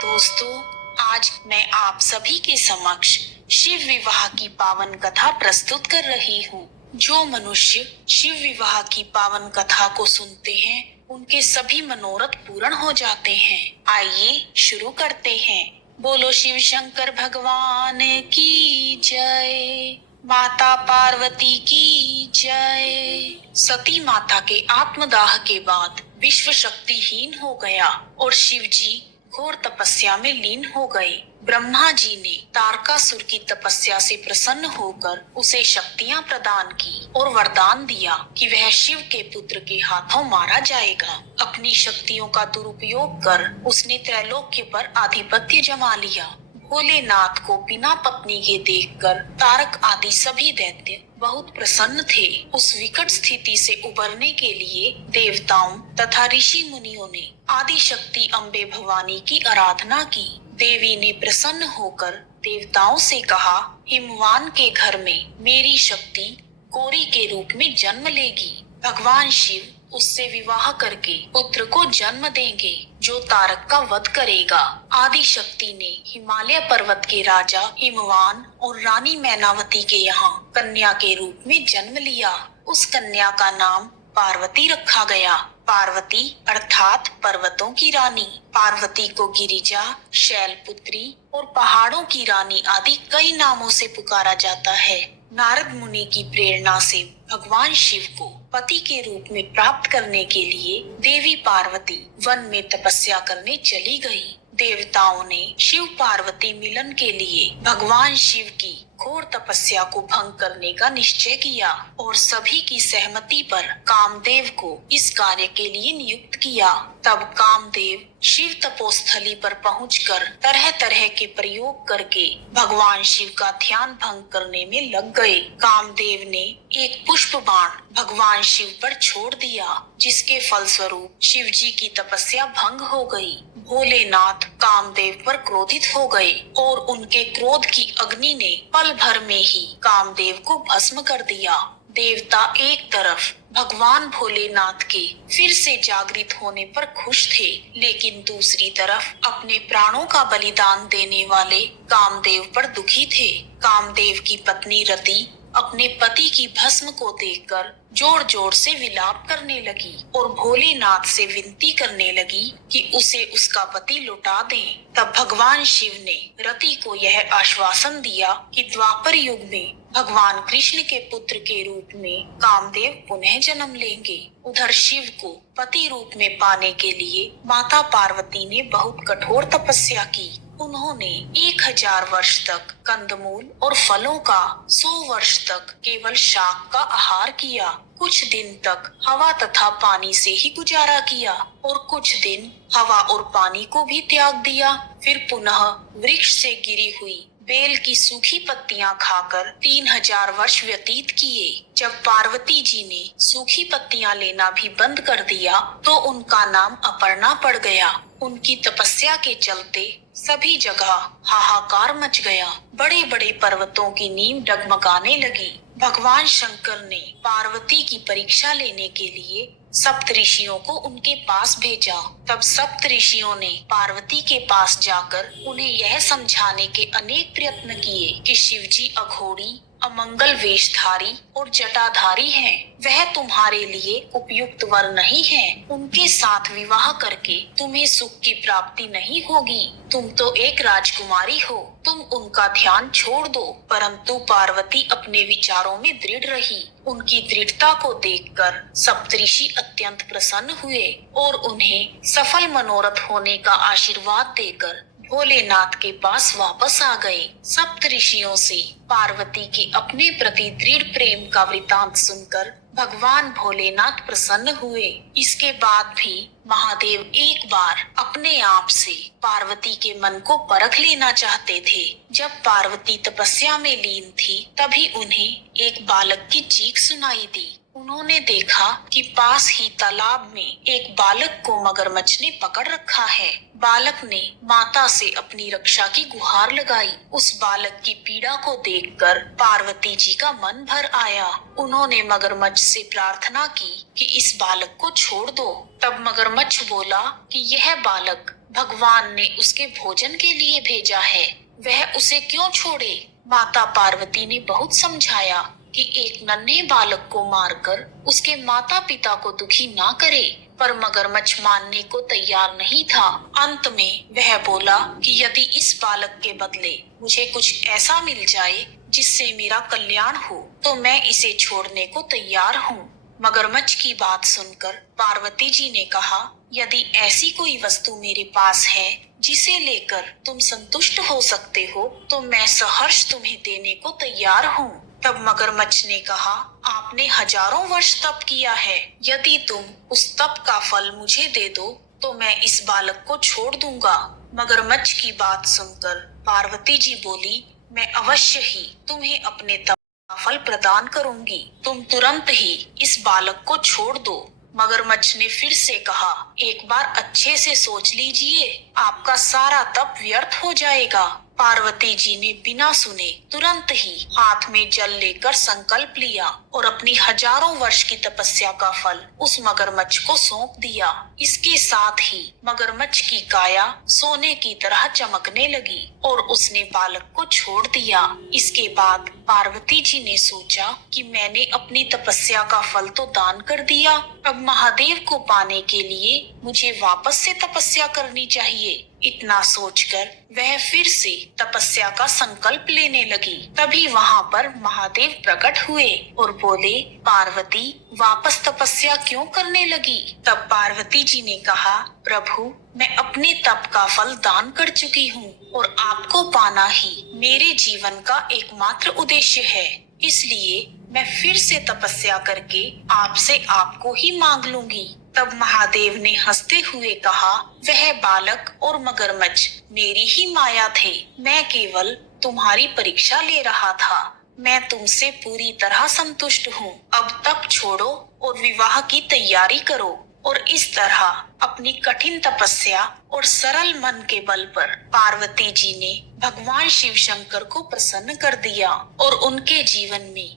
दोस्तों, आज मैं आप सभी के समक्ष शिव विवाह की पावन कथा प्रस्तुत कर रही हूँ। जो मनुष्य शिव विवाह की पावन कथा को सुनते हैं, उनके सभी मनोरथ पूर्ण हो जाते हैं। आइए शुरू करते हैं। बोलो शिव शंकर भगवान की जय, माता पार्वती की जय। सती माता के आत्मदाह के बाद विश्व शक्तिहीन हो गया और शिव जी घोर तपस्या में लीन हो गए। ब्रह्मा जी ने तारकासुर की तपस्या से प्रसन्न होकर उसे शक्तियां प्रदान की और वरदान दिया कि वह शिव के पुत्र के हाथों मारा जाएगा। अपनी शक्तियों का दुरुपयोग कर उसने त्रैलोक्य पर आधिपत्य जमा लिया। भोलेनाथ को बिना पत्नी के देखकर तारक आदि सभी दैत्य बहुत प्रसन्न थे। उस विकट स्थिति से उबरने के लिए देवताओं तथा ऋषि मुनियों ने आदि शक्ति अम्बे भवानी की आराधना की। देवी ने प्रसन्न होकर देवताओं से कहा, हिमवान के घर में मेरी शक्ति गौरी के रूप में जन्म लेगी। भगवान शिव उससे विवाह करके पुत्र को जन्म देंगे, जो तारक का वध करेगा। आदि शक्ति ने हिमालय पर्वत के राजा हिमवान और रानी मैनावती के यहाँ कन्या के रूप में जन्म लिया। उस कन्या का नाम पार्वती रखा गया। पार्वती अर्थात पर्वतों की रानी। पार्वती को गिरिजा, शैलपुत्री और पहाड़ों की रानी आदि कई नामों से पुकारा जाता है। नारद मुनि की प्रेरणा से भगवान शिव को पति के रूप में प्राप्त करने के लिए देवी पार्वती वन में तपस्या करने चली गई। देवताओं ने शिव पार्वती मिलन के लिए भगवान शिव की घोर तपस्या को भंग करने का निश्चय किया और सभी की सहमति पर कामदेव को इस कार्य के लिए नियुक्त किया। तब कामदेव शिव तपोस्थली पर पहुंचकर तरह तरह के प्रयोग करके भगवान शिव का ध्यान भंग करने में लग गए। कामदेव ने एक पुष्प बाण भगवान शिव पर छोड़ दिया, जिसके फलस्वरूप शिव जी की तपस्या भंग हो गई। भोलेनाथ कामदेव पर क्रोधित हो गए और उनके क्रोध की अग्नि ने पल भर में ही कामदेव को भस्म कर दिया। देवता एक तरफ भगवान भोलेनाथ के फिर से जागृत होने पर खुश थे, लेकिन दूसरी तरफ अपने प्राणों का बलिदान देने वाले कामदेव पर दुखी थे। कामदेव की पत्नी रति अपने पति की भस्म को देखकर जोर जोर से विलाप करने लगी और भोलेनाथ से विनती करने लगी कि उसे उसका पति लौटा दें। तब भगवान शिव ने रति को यह आश्वासन दिया कि द्वापर युग में भगवान कृष्ण के पुत्र के रूप में कामदेव पुनः जन्म लेंगे। उधर शिव को पति रूप में पाने के लिए माता पार्वती ने बहुत कठोर तपस्या की। उन्होंने 1000 वर्ष तक कंदमूल और फलों का, 100 वर्ष तक केवल शाक का आहार किया। कुछ दिन तक हवा तथा पानी से ही गुजारा किया और कुछ दिन हवा और पानी को भी त्याग दिया। फिर पुनः वृक्ष से गिरी हुई बेल की सूखी पत्तियां खाकर 3000 वर्ष व्यतीत किए। जब पार्वती जी ने सूखी पत्तियां लेना भी बंद कर दिया तो उनका नाम अपर्णा पड़ गया। उनकी तपस्या के चलते सभी जगह हाहाकार मच गया। बड़े बड़े पर्वतों की नींव डगमगाने लगी। भगवान शंकर ने पार्वती की परीक्षा लेने के लिए सप्तऋषियों को उनके पास भेजा। तब सप्तऋषियों ने पार्वती के पास जाकर उन्हें यह समझाने के अनेक प्रयत्न किए कि शिवजी अघोरी, अमंगल वेशधारी और जटाधारी हैं। वह तुम्हारे लिए उपयुक्त वर नहीं है। उनके साथ विवाह करके तुम्हें सुख की प्राप्ति नहीं होगी। तुम तो एक राजकुमारी हो, तुम उनका ध्यान छोड़ दो। परंतु पार्वती अपने विचारों में दृढ़ रही। उनकी दृढ़ता को देखकर सप्तऋषि अत्यंत प्रसन्न हुए और उन्हें सफल मनोरथ होने का आशीर्वाद देकर भोलेनाथ के पास वापस आ गए। सप्तऋषियों से पार्वती के अपने प्रति दृढ़ प्रेम का वृतांत सुनकर भगवान भोलेनाथ प्रसन्न हुए। इसके बाद भी महादेव एक बार अपने आप से पार्वती के मन को परख लेना चाहते थे। जब पार्वती तपस्या में लीन थी, तभी उन्हें एक बालक की चीख सुनाई दी। उन्होंने देखा कि पास ही तालाब में एक बालक को मगरमच्छ ने पकड़ रखा है। बालक ने माता से अपनी रक्षा की गुहार लगाई। उस बालक की पीड़ा को देखकर पार्वती जी का मन भर आया। उन्होंने मगरमच्छ से प्रार्थना की कि इस बालक को छोड़ दो। तब मगरमच्छ बोला कि यह बालक भगवान ने उसके भोजन के लिए भेजा है, वह उसे क्यों छोड़े। माता पार्वती ने बहुत समझाया कि एक नन्हे बालक को मारकर उसके माता पिता को दुखी ना करे, पर मगरमच्छ मानने को तैयार नहीं था। अंत में वह बोला कि यदि इस बालक के बदले मुझे कुछ ऐसा मिल जाए जिससे मेरा कल्याण हो, तो मैं इसे छोड़ने को तैयार हूँ। मगरमच्छ की बात सुनकर पार्वती जी ने कहा, यदि ऐसी कोई वस्तु मेरे पास है जिसे लेकर तुम संतुष्ट हो सकते हो, तो मैं सहर्ष तुम्हें देने को तैयार हूँ। तब मगरमच्छ ने कहा, आपने हजारों वर्ष तप किया है, यदि तुम उस तप का फल मुझे दे दो तो मैं इस बालक को छोड़ दूंगा। मगरमच्छ की बात सुनकर पार्वती जी बोली, मैं अवश्य ही तुम्हें अपने तप का फल प्रदान करूंगी, तुम तुरंत ही इस बालक को छोड़ दो। मगरमच्छ ने फिर से कहा, एक बार अच्छे से सोच लीजिए, आपका सारा तप व्यर्थ हो जाएगा। पार्वती जी ने बिना सुने तुरंत ही हाथ में जल लेकर संकल्प लिया और अपनी हजारों वर्ष की तपस्या का फल उस मगरमच्छ को सौंप दिया। इसके साथ ही मगरमच्छ की काया सोने की तरह चमकने लगी और उसने बालक को छोड़ दिया। इसके बाद पार्वती जी ने सोचा कि मैंने अपनी तपस्या का फल तो दान कर दिया, अब महादेव को पाने के लिए मुझे वापस से तपस्या करनी चाहिए। इतना सोचकर वह फिर से तपस्या का संकल्प लेने लगी। तभी वहां पर महादेव प्रकट हुए और बोले, पार्वती वापस तपस्या क्यों करने लगी। तब पार्वती जी ने कहा, प्रभु मैं अपने तप का फल दान कर चुकी हूँ और आपको पाना ही मेरे जीवन का एकमात्र उद्देश्य है, इसलिए मैं फिर से तपस्या करके आपसे आपको ही मांग लूंगी। तब महादेव ने हंसते हुए कहा, वह बालक और मगरमच्छ मेरी ही माया थे, मैं केवल तुम्हारी परीक्षा ले रहा था। मैं तुमसे पूरी तरह संतुष्ट हूँ, अब तप छोड़ो और विवाह की तैयारी करो। और इस तरह अपनी कठिन तपस्या और सरल मन के बल पर पार्वती जी ने भगवान शिव शंकर को प्रसन्न कर दिया और उनके जीवन में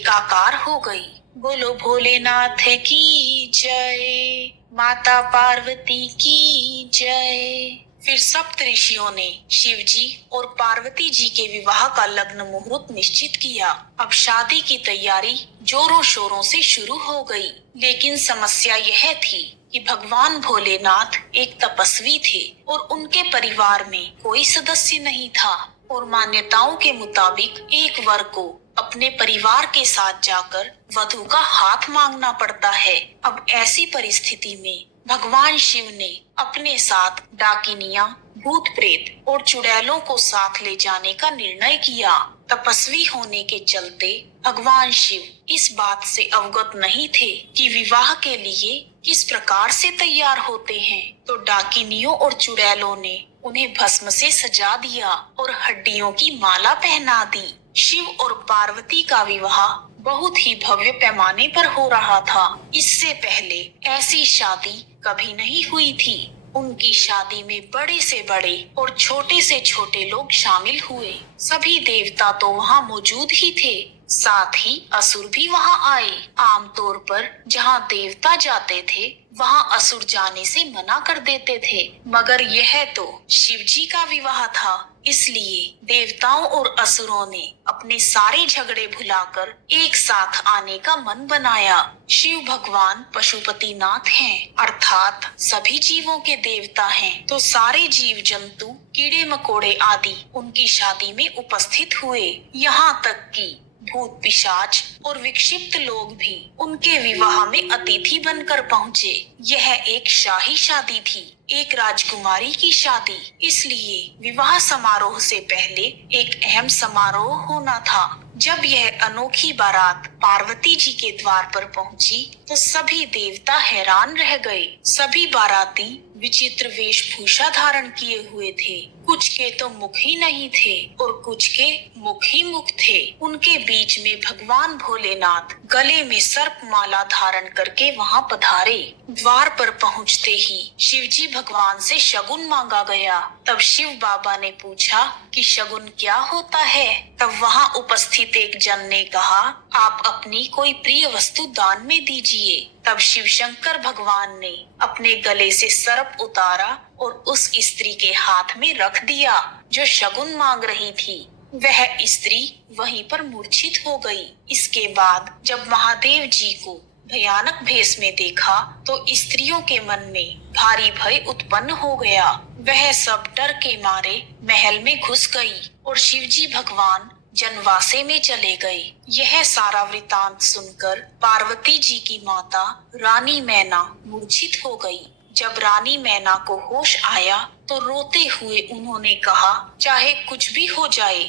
एकाकार हो गई। बोलो भोलेनाथ की जय, माता पार्वती की जय। फिर सप्त ऋषियों ने शिव जी और पार्वती जी के विवाह का लग्न मुहूर्त निश्चित किया। अब शादी की तैयारी जोरों शोरों से शुरू हो गई, लेकिन समस्या यह थी कि भगवान भोलेनाथ एक तपस्वी थे और उनके परिवार में कोई सदस्य नहीं था और मान्यताओं के मुताबिक एक वर को अपने परिवार के साथ जाकर वधू का हाथ मांगना पड़ता है। अब ऐसी परिस्थिति में भगवान शिव ने अपने साथ डाकिनिया, भूत प्रेत और चुड़ैलों को साथ ले जाने का निर्णय किया। तपस्वी होने के चलते भगवान शिव इस बात से अवगत नहीं थे कि विवाह के लिए किस प्रकार से तैयार होते हैं, तो डाकिनियों और चुड़ैलों ने उन्हें भस्म से सजा दिया और हड्डियों की माला पहना दी। शिव और पार्वती का विवाह बहुत ही भव्य पैमाने पर हो रहा था। इससे पहले ऐसी शादी कभी नहीं हुई थी। उनकी शादी में बड़े से बड़े और छोटे से छोटे लोग शामिल हुए। सभी देवता तो वहाँ मौजूद ही थे, साथ ही असुर भी वहाँ आए। आमतौर पर जहाँ देवता जाते थे वहाँ असुर जाने से मना कर देते थे, मगर यह तो शिव जी का विवाह था, इसलिए देवताओं और असुरों ने अपने सारे झगड़े भुलाकर एक साथ आने का मन बनाया। शिव भगवान पशुपतिनाथ हैं, अर्थात सभी जीवों के देवता हैं, तो सारे जीव जंतु, कीड़े मकोड़े आदि उनकी शादी में उपस्थित हुए। यहाँ तक कि भूत पिशाच और विक्षिप्त लोग भी उनके विवाह में अतिथि बनकर पहुँचे। यह एक शाही शादी थी, एक राजकुमारी की शादी, इसलिए विवाह समारोह से पहले एक अहम समारोह होना था। जब यह अनोखी बारात पार्वती जी के द्वार पर पहुंची तो सभी देवता हैरान रह गए। सभी बाराती विचित्र वेशभूषा धारण किए हुए थे। कुछ के तो मुख ही नहीं थे और कुछ के मुख ही मुख थे। उनके बीच में भगवान भोलेनाथ गले में सर्प माला धारण करके वहां पधारे। द्वार पर पहुंचते ही शिव जी भगवान से शगुन मांगा गया। तब शिव बाबा ने पूछा कि शगुन क्या होता है। तब वहां उपस्थित एक जन ने कहा, आप अपनी कोई प्रिय वस्तु दान में दीजिए। तब शिव शंकर भगवान ने अपने गले से सर्प उतारा और उस स्त्री के हाथ में रख दिया जो शगुन मांग रही थी। वह स्त्री वहीं पर मूर्छित हो गई। इसके बाद जब महादेव जी को भयानक भेष में देखा तो स्त्रियों के मन में भारी भय उत्पन्न हो गया। वह सब डर के मारे महल में घुस गई और शिवजी भगवान जनवासे में चले गए। यह सारा वृतांत सुनकर पार्वती जी की माता रानी मैना मूर्छित हो गई। जब रानी मैना को होश आया तो रोते हुए उन्होंने कहा, चाहे कुछ भी हो जाए,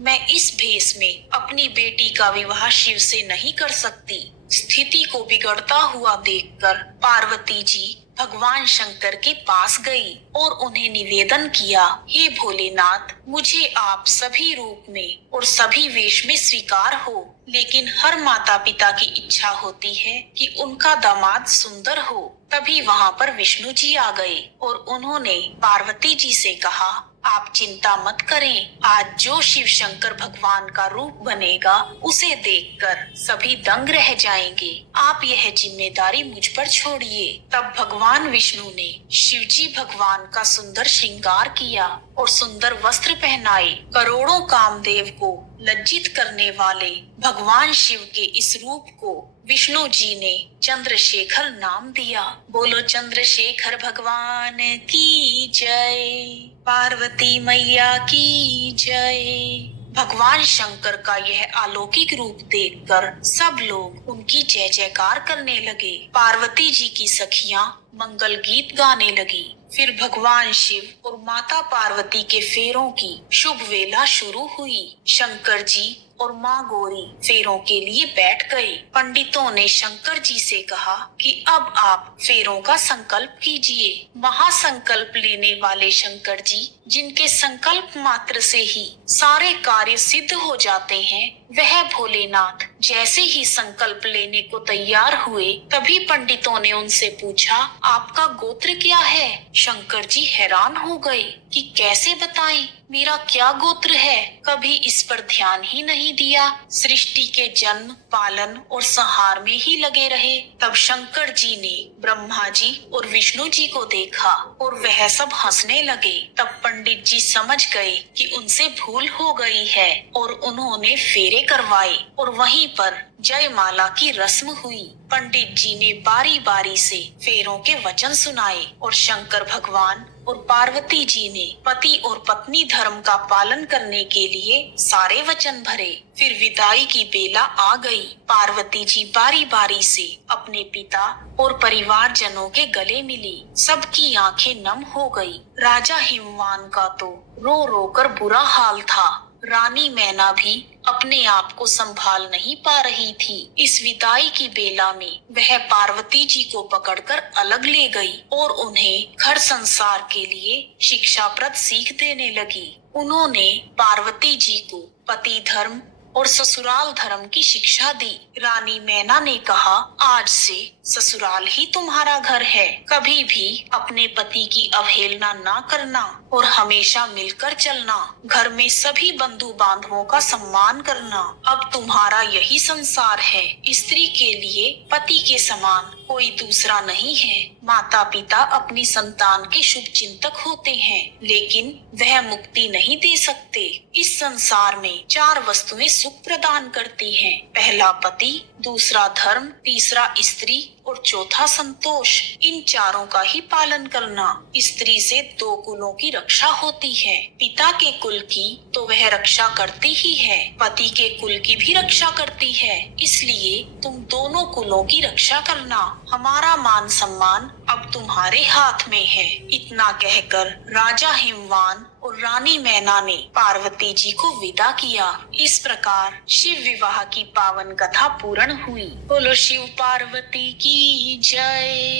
मैं इस भेष में अपनी बेटी का विवाह शिव से नहीं कर सकती। स्थिति को बिगड़ता हुआ देखकर पार्वती जी भगवान शंकर के पास गई और उन्हें निवेदन किया, हे भोलेनाथ, मुझे आप सभी रूप में और सभी वेश में स्वीकार हो, लेकिन हर माता पिता की इच्छा होती है कि उनका दामाद सुंदर हो। तभी वहां पर विष्णु जी आ गए और उन्होंने पार्वती जी से कहा, आप चिंता मत करें, आज जो शिव शंकर भगवान का रूप बनेगा उसे देखकर सभी दंग रह जाएंगे। आप यह जिम्मेदारी मुझ पर छोड़िए। तब भगवान विष्णु ने शिवजी भगवान का सुंदर श्रृंगार किया और सुंदर वस्त्र पहनाए। करोड़ों कामदेव को लज्जित करने वाले भगवान शिव के इस रूप को विष्णु जी ने चंद्रशेखर नाम दिया। बोलो चंद्रशेखर भगवान की जय, पार्वती मैया की जय। भगवान शंकर का यह अलौकिक रूप देखकर सब लोग उनकी जय जयकार करने लगे। पार्वती जी की सखियां मंगल गीत गाने लगी। फिर भगवान शिव और माता पार्वती के फेरों की शुभ वेला शुरू हुई। शंकर जी और माँ गौरी फेरों के लिए बैठ गए। पंडितों ने शंकर जी से कहा कि अब आप फेरों का संकल्प कीजिए। महासंकल्प लेने वाले शंकर जी, जिनके संकल्प मात्र से ही सारे कार्य सिद्ध हो जाते हैं, वह भोलेनाथ जैसे ही संकल्प लेने को तैयार हुए तभी पंडितों ने उनसे पूछा, आपका गोत्र क्या है? शंकर जी हैरान हो गए कि कैसे बताएं, मेरा क्या गोत्र है? कभी इस पर ध्यान ही नहीं दिया। सृष्टि के जन्म, पालन और संहार में ही लगे रहे। तब शंकर जी ने ब्रह्मा जी और विष्णु जी को देखा और वह सब हंसने लगे। तब पंडित जी समझ गए कि उनसे भूल हो गई है और उन्होंने फेरे करवाए और वहीं पर जयमाला की रस्म हुई। पंडित जी ने बारी बारी से फेरों के वचन सुनाए और शंकर भगवान और पार्वती जी ने पति और पत्नी धर्म का पालन करने के लिए सारे वचन भरे। फिर विदाई की बेला आ गई। पार्वती जी बारी बारी से अपने पिता और परिवार जनों के गले मिली। सबकी आंखें नम हो गई। राजा हिमवान का तो रो रो कर बुरा हाल था। रानी मैना भी अपने आप को संभाल नहीं पा रही थी। इस विदाई की बेला में वह पार्वती जी को पकड़कर अलग ले गई और उन्हें घर संसार के लिए शिक्षाप्रद सीख देने लगी। उन्होंने पार्वती जी को पति धर्म और ससुराल धर्म की शिक्षा दी। रानी मैना ने कहा, आज से ससुराल ही तुम्हारा घर है। कभी भी अपने पति की अवहेलना ना करना और हमेशा मिलकर चलना। घर में सभी बंधु बांधवों का सम्मान करना। अब तुम्हारा यही संसार है। स्त्री के लिए पति के समान कोई दूसरा नहीं है। माता पिता अपनी संतान के शुभ चिंतक होते हैं, लेकिन वह मुक्ति नहीं दे सकते। इस संसार में 4 वस्तुएं सुख प्रदान करती हैं। पहला पति, दूसरा धर्म, तीसरा स्त्री और चौथा संतोष। इन चारों का ही पालन करना। स्त्री से 2 कुलों की रक्षा होती है। पिता के कुल की तो वह रक्षा करती ही है, पति के कुल की भी रक्षा करती है। इसलिए तुम दोनों कुलों की रक्षा करना। हमारा मान सम्मान अब तुम्हारे हाथ में है। इतना कहकर राजा हिमवान और रानी मैना ने पार्वती जी को विदा किया। इस प्रकार शिव विवाह की पावन कथा पूर्ण हुई। बोलो शिव पार्वती की जय।